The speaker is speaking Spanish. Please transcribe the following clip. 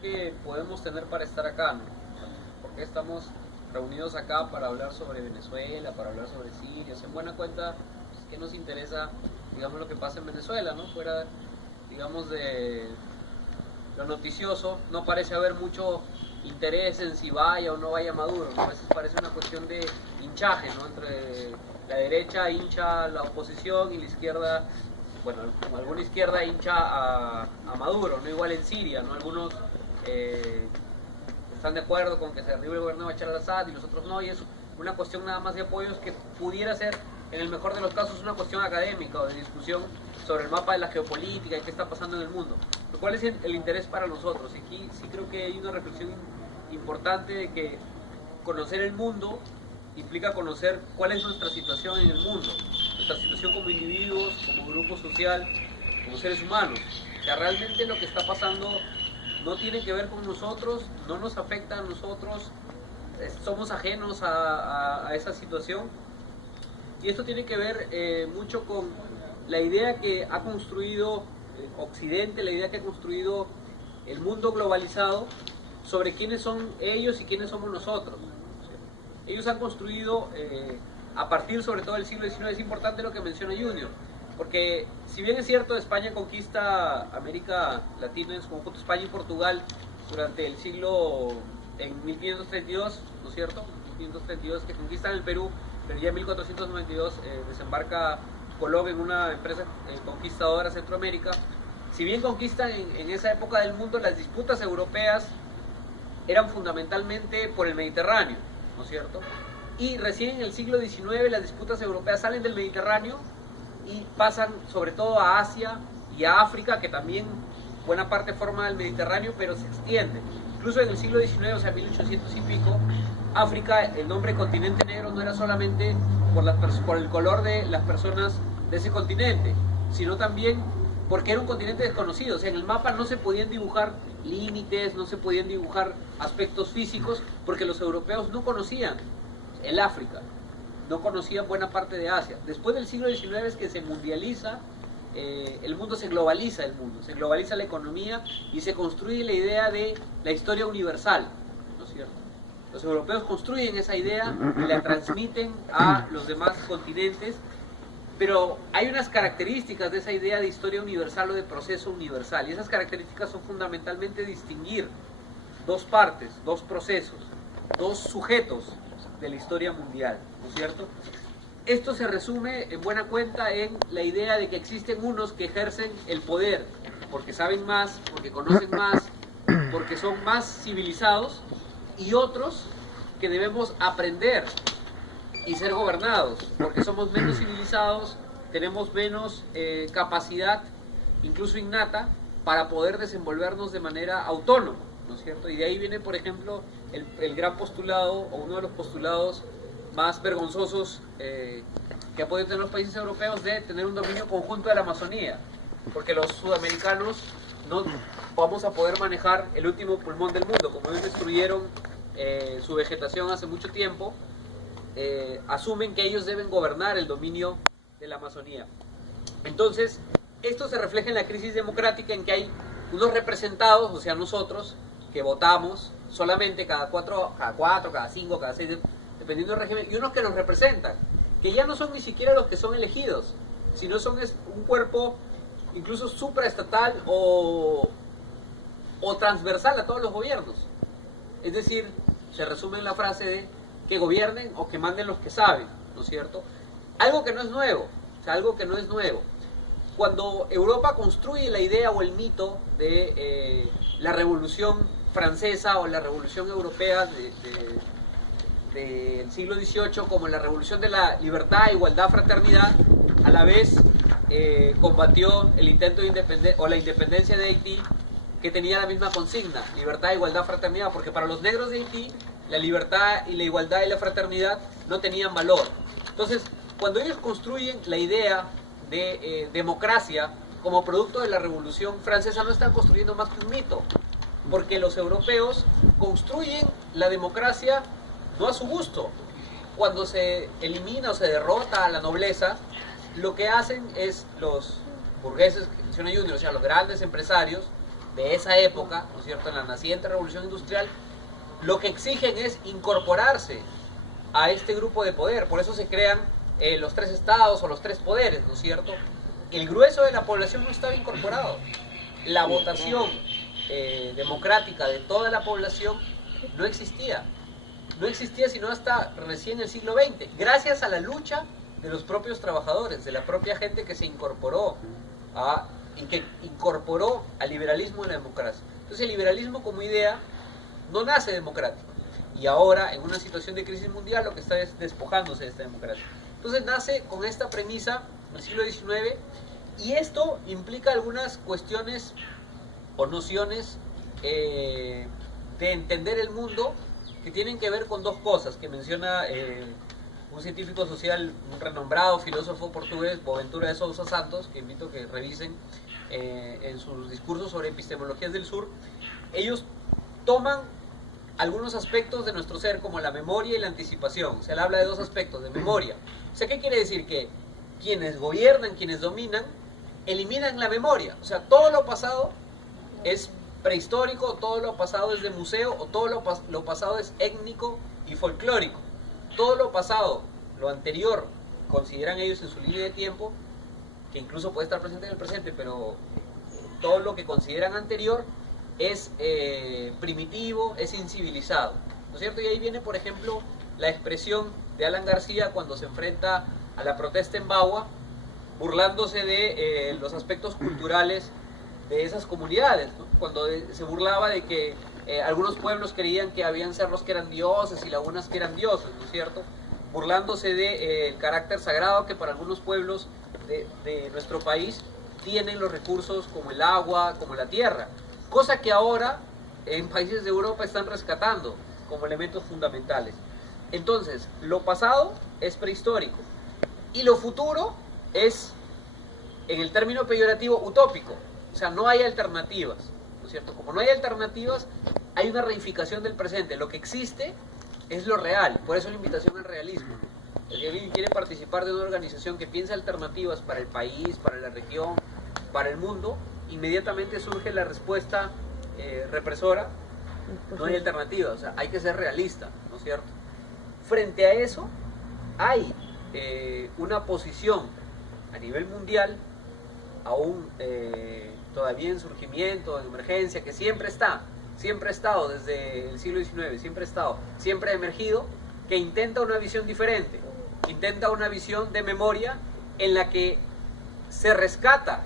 que podemos tener para estar acá, ¿no? Porque estamos reunidos acá para hablar sobre Venezuela, para hablar sobre Siria. En buena cuenta, pues, ¿qué nos interesa, digamos, lo que pasa en Venezuela, ¿no? Fuera, digamos, de lo noticioso, no parece haber mucho interés en si vaya o no vaya Maduro, ¿no? A veces parece una cuestión de hinchaje, ¿no? Entre la derecha hincha a la oposición y la izquierda, bueno, alguna izquierda hincha a Maduro, ¿no? Igual en Siria, ¿no? Algunos están de acuerdo con que se derribe el gobierno de Bashar al-Assad y los otros no, y es una cuestión nada más de apoyos que pudiera ser, en el mejor de los casos, una cuestión académica o de discusión sobre el mapa de la geopolítica y qué está pasando en el mundo. ¿Cuál es el interés para nosotros? Y aquí sí creo que hay una reflexión importante de que conocer el mundo implica conocer cuál es nuestra situación en el mundo, nuestra situación como individuos, como grupo social, como seres humanos. O sea, realmente lo que está pasando no tiene que ver con nosotros, no nos afecta a nosotros, somos ajenos a esa situación. Y esto tiene que ver mucho con la idea que ha construido Occidente, la idea que ha construido el mundo globalizado sobre quiénes son ellos y quiénes somos nosotros. Ellos han construido, a partir sobre todo del siglo XIX, es importante lo que menciona Junior, porque si bien es cierto, España conquista América Latina en su conjunto, España y Portugal, durante el siglo, en 1532, ¿no es cierto? 1532 que conquistan el Perú, pero ya en 1492 desembarca Colón en una empresa conquistadora Centroamérica. Si bien conquistan en esa época del mundo, las disputas europeas eran fundamentalmente por el Mediterráneo, ¿no es cierto? Y recién en el siglo XIX las disputas europeas salen del Mediterráneo y pasan sobre todo a Asia y a África, que también buena parte forma el Mediterráneo, pero se extiende. Incluso en el siglo XIX, o sea, 1800 y pico, África, el nombre continente negro no era solamente por el color de las personas de ese continente, sino también porque era un continente desconocido. O sea, en el mapa no se podían dibujar límites, no se podían dibujar aspectos físicos, porque los europeos no conocían el África, no conocían buena parte de Asia. Después del siglo XIX es que se mundializa el mundo, se globaliza la economía y se construye la idea de la historia universal, ¿no es cierto? Los europeos construyen esa idea y la transmiten a los demás continentes, pero hay unas características de esa idea de historia universal o de proceso universal, y esas características son fundamentalmente distinguir dos partes, dos procesos, dos sujetos de la historia mundial, ¿no es cierto? Esto se resume en buena cuenta en la idea de que existen unos que ejercen el poder porque saben más, porque conocen más, porque son más civilizados, y otros que debemos aprender y ser gobernados porque somos menos civilizados, tenemos menos capacidad, incluso innata, para poder desenvolvernos de manera autónoma, ¿no es cierto? Y de ahí viene, por ejemplo, el gran postulado, o uno de los postulados más vergonzosos que han podido tener los países europeos, de tener un dominio conjunto de la Amazonía, porque los sudamericanos no vamos a poder manejar el último pulmón del mundo. Como ellos destruyeron su vegetación hace mucho tiempo, asumen que ellos deben gobernar el dominio de la Amazonía. Entonces, esto se refleja en la crisis democrática, en que hay unos representados, o sea, nosotros, que votamos solamente cada 4, cada 5, cada 6, dependiendo del régimen, y unos que nos representan, que ya no son ni siquiera los que son elegidos, sino son un cuerpo incluso supraestatal o transversal a todos los gobiernos. Es decir, se resume en la frase de que gobiernen o que manden los que saben, ¿no es cierto? Algo que no es nuevo, o sea, algo que no es nuevo. Cuando Europa construye la idea o el mito de la Revolución Francesa o la Revolución Europea del siglo XVIII como la revolución de la libertad, igualdad, fraternidad, a la vez combatió el intento de independencia o la independencia de Haití, que tenía la misma consigna, libertad, igualdad, fraternidad, porque para los negros de Haití la libertad y la igualdad y la fraternidad no tenían valor. Entonces, cuando ellos construyen la idea de democracia como producto de la Revolución Francesa, no están construyendo más que un mito, porque los europeos construyen la democracia no a su gusto. Cuando se elimina o se derrota a la nobleza, lo que hacen es los burgueses, que menciona Junior, o sea, los grandes empresarios, de esa época, ¿no es cierto?, en la naciente revolución industrial, lo que exigen es incorporarse a este grupo de poder. Por eso se crean los 3 estados o los 3 poderes, ¿no es cierto? El grueso de la población no estaba incorporado. La votación democrática de toda la población no existía. No existía sino hasta recién el siglo XX, gracias a la lucha de los propios trabajadores, de la propia gente que se incorporó al liberalismo y la democracia. Entonces el liberalismo como idea no nace democrático, y ahora en una situación de crisis mundial lo que está es despojándose de esta democracia. Entonces nace con esta premisa en el siglo XIX, y esto implica algunas cuestiones o nociones de entender el mundo que tienen que ver con 2 cosas que menciona un científico social, un renombrado filósofo portugués, Boaventura de Sousa Santos, que invito a que revisen en sus discursos sobre epistemologías del sur. Ellos toman algunos aspectos de nuestro ser como la memoria y la anticipación. Se le habla de 2 aspectos de memoria. O sea, ¿qué quiere decir? Que quienes gobiernan, quienes dominan, eliminan la memoria. O sea, todo lo pasado es prehistórico, todo lo pasado es de museo, o todo lo pasado es étnico y folclórico. Todo lo pasado, lo anterior, consideran ellos en su línea de tiempo, que incluso puede estar presente en el presente, pero todo lo que consideran anterior es primitivo, es incivilizado, ¿no es cierto? Y ahí viene, por ejemplo, la expresión de Alan García cuando se enfrenta a la protesta en Bagua, burlándose de los aspectos culturales de esas comunidades, ¿no? Cuando se burlaba de que algunos pueblos creían que habían cerros que eran dioses y lagunas que eran dioses, ¿no es cierto? Burlándose del carácter sagrado que para algunos pueblos de nuestro país tienen los recursos como el agua, como la tierra, cosa que ahora en países de Europa están rescatando como elementos fundamentales. Entonces, lo pasado es prehistórico y lo futuro es, en el término peyorativo, utópico. O sea, no hay alternativas, ¿no es cierto? Como no hay alternativas, hay una reificación del presente. Lo que existe es lo real, por eso la invitación al realismo. Si alguien quiere participar de una organización que piensa alternativas para el país, para la región, para el mundo, inmediatamente surge la respuesta represora: no hay alternativa, o sea, hay que ser realista, ¿no es cierto? Frente a eso, hay una posición a nivel mundial, aún todavía en surgimiento, en emergencia, que siempre ha estado desde el siglo XIX, siempre ha emergido, que intenta una visión diferente, intenta una visión de memoria en la que se rescata